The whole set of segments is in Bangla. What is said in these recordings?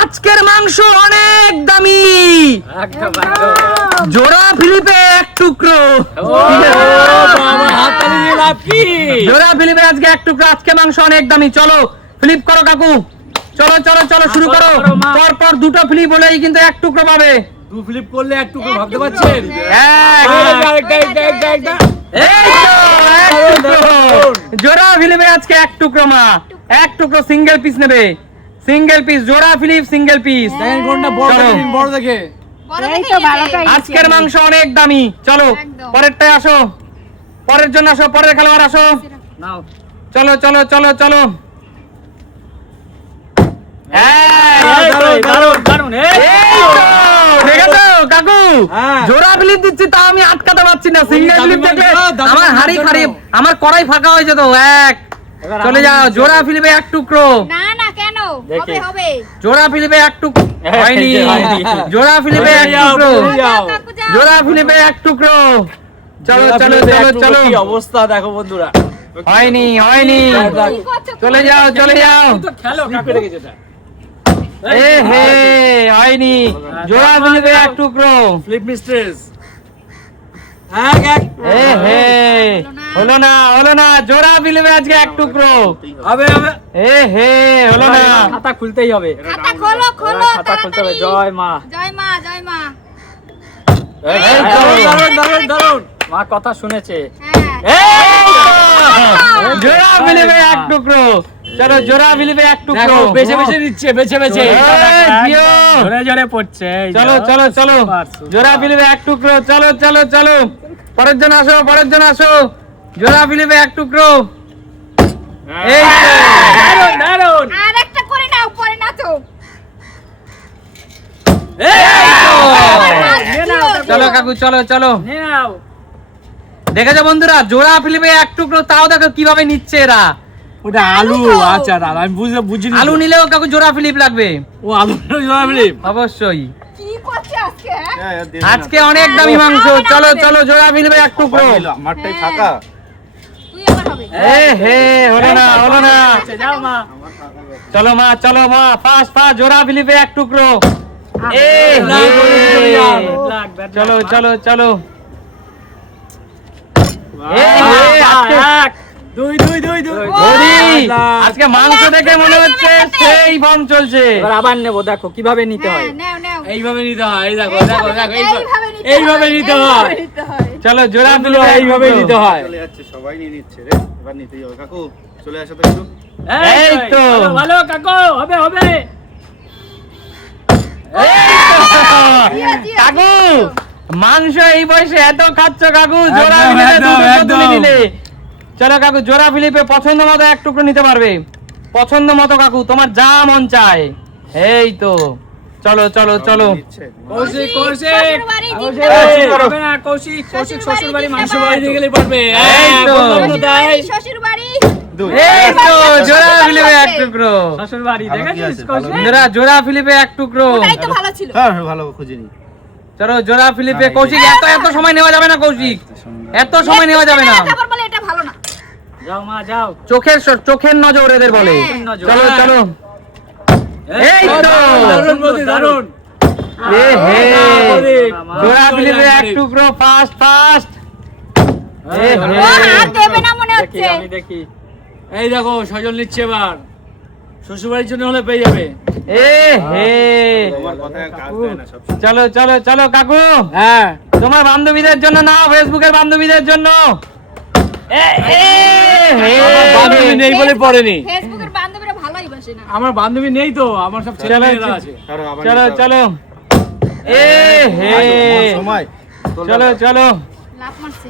আজকের মাংস অনেক দামি, জোড়া ফিলিপে এক টুকরো। জোড়া ফিলিপে আজকে এক টুকরো, আজকে মাংস অনেক দামি। চলো ফ্লিপ করো কাকু, চলো চলো চলো শুরু করো। পর পর দুটো ফ্লিপ হলেই কিন্তু এক টুকরো পাবে। দু ফ্লিপ করলে এক টুকরো ভাবতে পারছেন? জোড়া ফিলিপে আজকে এক টুকরো, মা এক টুকরো সিঙ্গেল পিস নেবে, সিঙ্গেল পিস জোড়া ফিলিপ সিঙ্গেল পিস। বড় দেখে আজকের মাংস অনেক দামি। চলো পরেরটায় আসো, পরের জন্য আসো, পরের খেলোয়াড় আসো। চলো চলো চলো চলো। দেখেছো কাকু, জোড়া ফিলিপ দিচ্ছি তা আমি আটকাতে পারছি না। সিঙ্গেল ফিলিপ দেখলে আমার হাড়ি খারি, আমার কড়াই ফাঁকা হয়ে যেত। এক চলে যাও, জোড়া ফিলিপে এক টুকরো। না না কেন হবে হবে, জোড়া ফিলিপে এক টুকরো হয়নি, জোড়া ফিলিপে এক টুকরো, জোড়া ফিলিপে এক টুকরো। চলো চলো চলো চলো, কি অবস্থা দেখো বন্ধুরা। হয়নি হয়নি, চলে যাও চলে যাও। খেলো কাপড়ে গেছে এটা। এ হে হয়নি, জোড়া ফিলিপে এক টুকরো। ফ্লিপ মিস্ট্রেস এক এক এ হে হলো না হলো না, জোড়া ফিলিপে আজকে এক টুকরো। হবে হবে। এ হে হলো না, খাতা খুলতেই হবে, খাতা খোলো খোলো খাতা খুলতে হবে। তাড়াতাড়ি। জয় মা, জয় মা জয় মা। এই তো। দারুন দারুন দারুন। মা কথা শুনেছে। হ্যাঁ জোড়া ফিলিপে এক টুকরো। চলো জোড়া ফিলিপে এক টুকরো। দেখো বেছে বেছে নিচ্ছে, বেছে বেছে। জোরে জোরে পড়ছে। চলো চলো চলো, জোড়া ফিলিপে এক টুকরো। চলো চলো চলো, পরের জন আসো, পরের জন আসো। জোড়া ফিলিপে এক টুকরো। এই তো। দারুন দারুন। আর একটা করে নাও, পরে নাচো। চলো কাকু চলো চলো। নিয়ে নাও। দেখেছো বন্ধুরা, জোড়া ফিলিপে এক টুকরো, তাও দেখো কিভাবে নিচ্ছে এরা। ওটা আলু। আচ্ছা দাদা আমি বুঝিনি। আলু নিলেও কাকু জোড়া ফিলিপ লাগবে ও আলু জোড়া ফ্লিপ। অবশ্যই। কি করছে আজকে? আজকে অনেক দামি মাংস। চলো চলো, জোড়া ফিলিপে এক টুকরো। মাঠটাই ফাঁকা। তুই আবার হবে। এ হে হলো না হলো না। যাও মা। চলো মা চলো মা, ফাস্ট ফাস্ট, জোড়া ফিলিপে এক টুকরো। এ হে চলো চলো চলো। এ হে আজকে এক দুই দুই দুই দুই। বৌদি, আজকে মাংস দেখে মনে হচ্ছে সেই ফর্ম চলছে। এবার আবার নেবো, দেখো কিভাবে নিতে হ্যাঁ হয়। নাও নাও। এইভাবে নিতে হয়। এই দেখো দেখো দেখো এইভাবে নিতে এইভাবে হয়, নিতে এইভাবে হয়। নিতে হয়। চলো জোড়া বন্ধুরা, ফিলিপে এইভাবে নিতে হয়। চলে যাচ্ছে, সবাই নিয়ে নিচ্ছে রে। এবার নিতেই হবে। কাকু চলে আসো তো একটু। এই তো। ভালো, ভালো কাকু, হবে হবে। কাকু মাংস এই বয়সে এত খাচ্ছ কাকু, জোড়া একদম, ফিলিপে একদম, দুটো একদম। তুলে নিলে। চলো কাকু, জোড়া ফিলিপে পছন্দ মতো এক টুকরো নিতে পারবে, পছন্দ মতো কাকু, তোমার যা মন চায়। এই তো চলো চলো চলো। নিচ্ছে। কৌশিক কৌশিক শ্বশুরবাড়ি কৌশিক জিতবে। হবে না, কৌশিক কৌশিক শ্বশুর বাড়ি মাংস শ্বশুর বাড়ি বাড়ি নিয়ে গেলে পারবে। এই তো। তাই শ্বশুরবাড়ি। দুই। এই তো জোড়া ফিলিপে এক টুকরো। শ্বশুর বাড়ি ভালো কি দেখেছিস আছে, কৌশিক? ভালো। বন্ধুরা, জোড়া ফিলিপে এক টুকরো। ওটাই তো ভালো ছিল। হ্যাঁ ভালো খুঁজিনি। চলো জোড়া ফিলিপে। কৌশিক এত এত সময় নেওয়া যাবে না, কৌশিক এত সময় নেওয়া যাবে না। তারপর বলে এটা ভালো না। যাও মা যাও। চোখের নজর এদের বলে। হ্যাঁ। চলো চলো। এই তো। দারুণ বৌদি, দারুণ। এ হে মা। জোড়া ফিলিপে এক টুকরো, ফাস্ট ফাস্ট। এ হে ও হাত দেবে না মনে দেখি হচ্ছে। আমি দেখি। এই দেখো সজল নিচ্ছে এবার। শ্বশুরবাড়ির জন্য হলে পেয়ে যাবে। এ হে তোমার কথায় কাজ দেয় না সব। চলো চলো চলো কাকু, হ্যাঁ তোমার বান্ধবীদের জন্য না, ফেসবুকের বান্ধবীদের জন্য। এ এ হে বান্ধবী নেই বলে পড়েনি। ফেসবুকের বান্ধবীরা ভালোই বাসে না। আমার বান্ধবী নেই তো, আমার সব ছেলে চলো, মেয়েরা আছে। আরো আবার চলো নিতে হবে। চলো। এ হে সময়। চলো চলো। লাফ মারছে।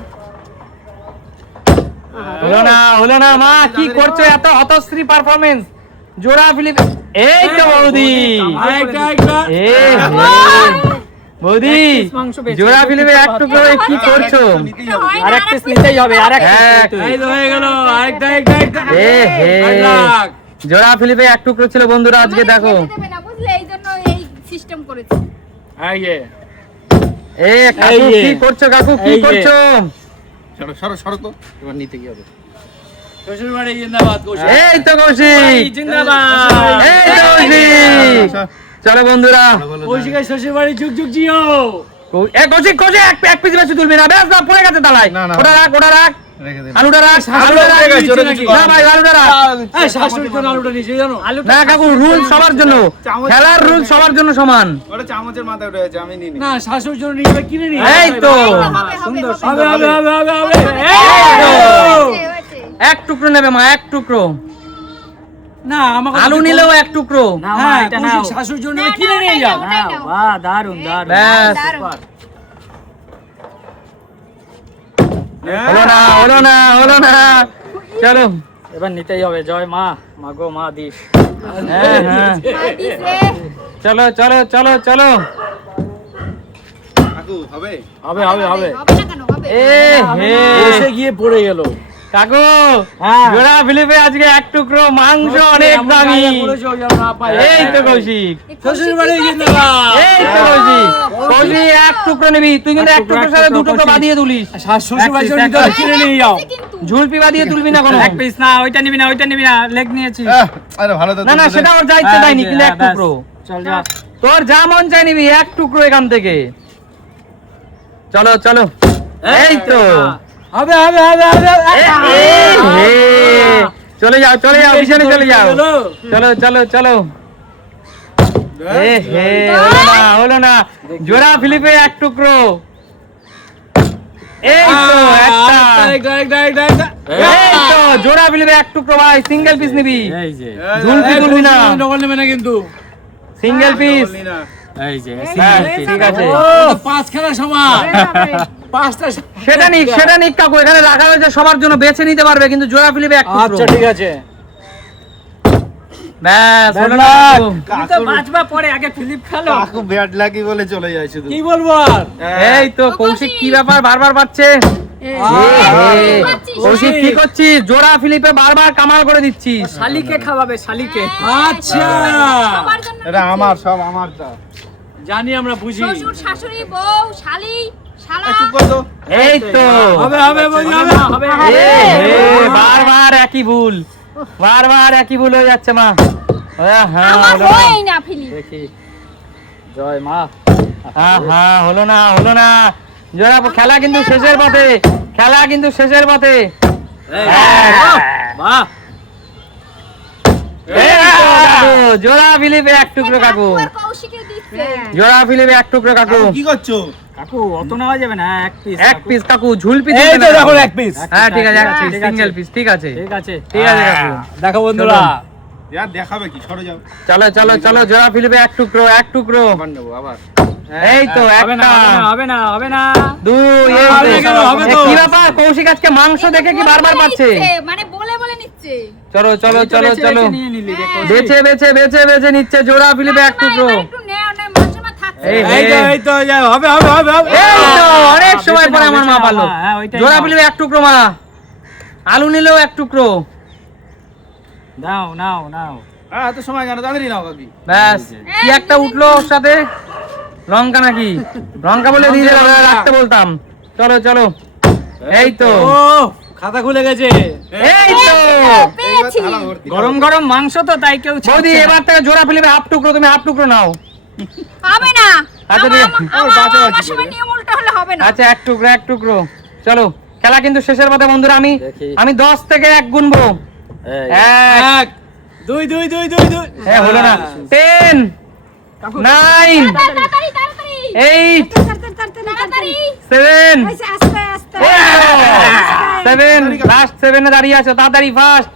হলো না মা, কি করছো এত হতশ্রী পারফরমেন্স। জোড়া ফিলিপ। এই তো বৌদি। আরেকটা আরেকটা। এ হে বৌদি, এক piece মাংস বেশি। জোড়া ফিলিপে এক টুকরো, কি করছো? নিতেই হবে। হয় না, আর এক পিস নিতেই হবে, আর এক এক। এই তো হয়ে গেল। আরেকটা আরেকটা আরেকটা। এ হে আর লাগ। জোড়া ফিলিপে এক টুকরো ছিল বন্ধুরা, আজকে আমাদের দেখো। খেতে দেবে না, বুঝলে, এই জন্য এই সিস্টেম করেছে। এই যে। এ কাকু এই যে। কি করছো কাকু, কি এই যে। করছো? সরো সরো সরো তো, এবার নিতে কি হবে। শ্বশুরবাড়ি জিন্দাবাদ কৌশিক। এই তো কৌশিক, জিন্দাবাদ। এই তো কৌশিক। চলো বন্ধুরা, কৌশিকের শ্বশুর বাড়ি যুগ যুগ জিও। কৌশিক এক পিস বেশি তুলবি না, ব্যাস না পড়ে গেছে তালায়। না, না। ওটা রাখ রেখে দিন। আলুটা রাখ, আলুটা রাখ। পড়ে গেছে, ওটা কিছু না ভাই, আলুটা রাখ। এই শাশুড়ির জন্য আলুটা নিয়েছি জানো? না কাকু, রুল সবার জন্য, খেলার রুল সবার জন্য সমান। ওটা চামচের মাথায় উঠে গেছে, আমি নিই নি। না শাশুড়ির জন্য নিয়ে যাবে, কিনে নিয়ে এই তো সুন্দর হবে হবে হবে হবে হবে। এক টুকরো নেবে মা, এক টুকরো। না আমাকে আলু নিলেও এক টুকরো। নাও মা, হ্যাঁ এটা কৌশিক নাও। শাশুড়ির জন্য নেবে, কিনে নিয়ে যাও। ওটাই নাও। বাহ, দারুন দারুন। ব্যাস, দারুণ। হলো না। চলো, এবার নিতেই হবে। জয় মা, মাগো মা দিস। হ্যাঁ। মা দিছে। চলো। কাকু হবে? হবে হবে হবে। হবে না কেন হবে? এ হে বসে গিয়ে পড়ে গেল। কাকু, হ্যাঁ। জোড়া ফিলিপে আজকে এক টুকরো মাংস অনেক এমন দামি। জায়গায় পড়েছো যেন না পাই। এই তো কৌশিক, শ্বশুর বাড়ি জিন্দাবাদ। এই তো কৌশিক এক টুকরো নিবি তুই, কিন্তু এক টুকরোর সাথে দু টুকরো বাদিয়ে তুলিস। শ্বশুর বাড়ির জন্য নিতে হবে, কিনে নিয়ে যাও। কিন্তু ঝুলপি বাদিয়ে তুলবি না কোনো। এক পিস না, ওইটা নিবি না, ওইটা নিবি না, লেগ নিয়েছি। আরে ভালো তো। না সেটা ওর যা ইচ্ছে তাই নি, কিন্তু এক টুকরো। চল যা। তোর যা মন চাই নিবি, এক টুকরো এখান থেকে। চলো। এই তো হবে হবে হবে হবে। এই হে। চলে যাও পিছনে চলে যাও। চলো। এ হে, হলো না। জোড়া ফিলিপে এক টুকরো। এই তো একটা। এই তো জোড়া ফিলিপে এক টুকরো ভাই, সিঙ্গেল পিস নিবি, এই যে, ঝুলপি তুলবি না, ডবল নেবে না কিন্তু। Single piece. বললি না। এই যে, ঠিক আছে। পাঁচ খেলার সময়, পাঁচটা। সেটা নিক কাকু, এখানে রাখা হয়েছে সবার জন্য, বেছে নিতে পারবে, কিন্তু জোড়া ফিলিপে এক টুকরো। আচ্ছা ঠিক আছে। ব্যাস, হলো না ব্যাস। কাকু। তুমি তো বাঁচবা পরে, আগে ফিলিপ খেলো। কাকু ব্যাড লাগি বলে চলে যায় শুধু। কি বলবো আর? এই তো কৌশিক, কি ব্যাপার বারবার পাচ্ছে? কৌশিক কি করছিস? জোড়া ফিলিপে বারবার কামাল করে দিচ্ছিস। শালিকে খাওয়াবে, শালিকে। আচ্ছা সবার জন্য এটা আমার, সব আমার তা। জানি আমরা বুঝি। শ্বশুর শাশুড়ি বউ শালি শালা চুপ কর তো। এই তো হবে হবে বলি হবে। হবে এ হে, বারবার একই ভুল হয়ে যাচ্ছে মা। হ্যাঁ, আমার হলো না। হয়ই না ফিলি দেখি। জয় মা। হ্যাঁ, হলো না। জোড়া খেলা কিন্তু শেষের পথে। বাহ, এই তো কাকু, জোড়া ফিলিপে এক টুকরো কাকু, আর কৌশিকে দিচ্ছে জোড়া ফিলিপে এক টুকরো কাকু। কি করছো? কাকু অত নেওয়া যাবে না, এক পিস। এক পিস কাকু, ঝুলপি এই তুলবে তো না। দেখো এক পিস। হ্যাঁ ঠিক আছে, এক পিস, ঠিক আছে। সিঙ্গেল পিস, ঠিক আছে ঠিক আছে। কাকু। দেখো বন্ধুরা, ইয়ার দেখাবে কি? সরে যাও। চলো, জোড়া ফিলিপে এক টুকরো। আবার নেবো আবার। এই তো হবে না, একটা, হবে না। দুই, এই হবে তো। না কেন? হবে তো। কি ব্যাপার কৌশিক আজকে মাংস দেখে কি বারবার পাচ্ছে? মানে বলে নিচ্ছে চলো। নিয়ে নিলি রে কৌশিক। বেছে নিচ্ছে জোড়া ফিলিপে এক টুকরো। একটু নেও না মাঝে মা থাকছে এই এই তো যাও, হবে হবে হবে হবে। এই তো অনেক সময় পরে আমার মা পালো। হ্যাঁ, ওইটাই জোড়া নাও। ফিলিপে এক টুকরো মা, আলু নিলেও এক টুকরো। নাও। হ্যাঁ, এত সময় কেন? তাড়াতাড়ি নাও কাকি। ব্যাস, কি একটা উঠলো ওর সাথে, লঙ্কা নাকি? লঙ্কা বলে দিয়ে রাখতে বলতাম। চলো। এই তো, ও খাতা খুলে গেছে। এই তো পেয়েছি থালা ভর্তি। গরম মাংস তো, তাই কেউ বৌদি, ছাড়ছে না। এবার থেকে জোড়া ফিলিপে হাফ টুকরো, তুমি হাফ টুকরো নাও। হবে না আচ্ছা, আমার ঠিক আছে। আমার বাঁচাবাচি আমার সময় করে। নিয়ম উল্টো হলে হবে না আচ্ছা, এক টুকরো। চলো, খেলা কিন্তু শেষের পথে বন্ধুরা। দেখি। আমি 10 থেকে 1 গুনবো। এই, 1, এক, দুই। হলো না, 10, 9, তাড়াতাড়ি 8, তাড়াতাড়ি 7, আস্তে আস্তে 7, লাস্ট 7 এ দাঁড়িয়ে আছো, তাড়াতাড়ি ফাস্ট।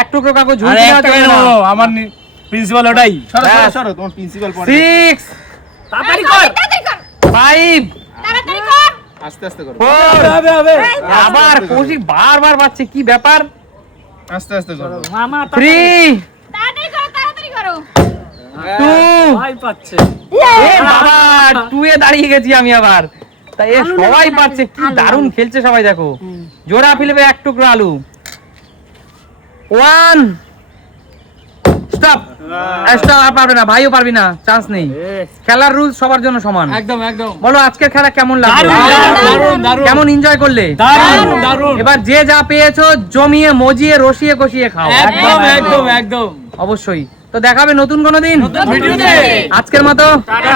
এক টুকরো কাকু, আরে ঝুলপি একটা কেন? আমার প্রিন্সিপাল ওটাই। সরো, তোমার প্রিন্সিপাল পড়ে। 6, তাড়াতাড়ি কর। 5, তাড়াতাড়ি কর আস্তে আস্তে করো। 4, হবে হবে। আবার কৌশিক বারবার পাচ্ছে, কি ব্যাপার? আস্তে আস্তে করো। মামা 3, তাড়াতাড়ি করো 2, ভয় পাচ্ছে। এ বাবা, 2 এ দাঁড়িয়ে গেছি আমি আবার। তাই এ সবাই পাচ্ছে, কি দারুণ খেলছে সবাই, দেখো। জোড়া ফিলিপে এক টুকরো আলু। 1, স্টপ। আর পারবে না, ভাইও পারবি না, চান্স নেই। খেলার রুল সবার জন্য সমান। একদম বলো আজকের খেলা কেমন লাগলো? দারুণ। কেমন এনজয় করলে? দারুণ। এবার যে যা পেয়েছো জমিয়ে মজিয়ে রসিয়ে কষিয়ে খাও। একদম। অবশ্যই। তো দেখাবে নতুন কোনো দিন। ভিডিওতে আজকের মতো টাটা।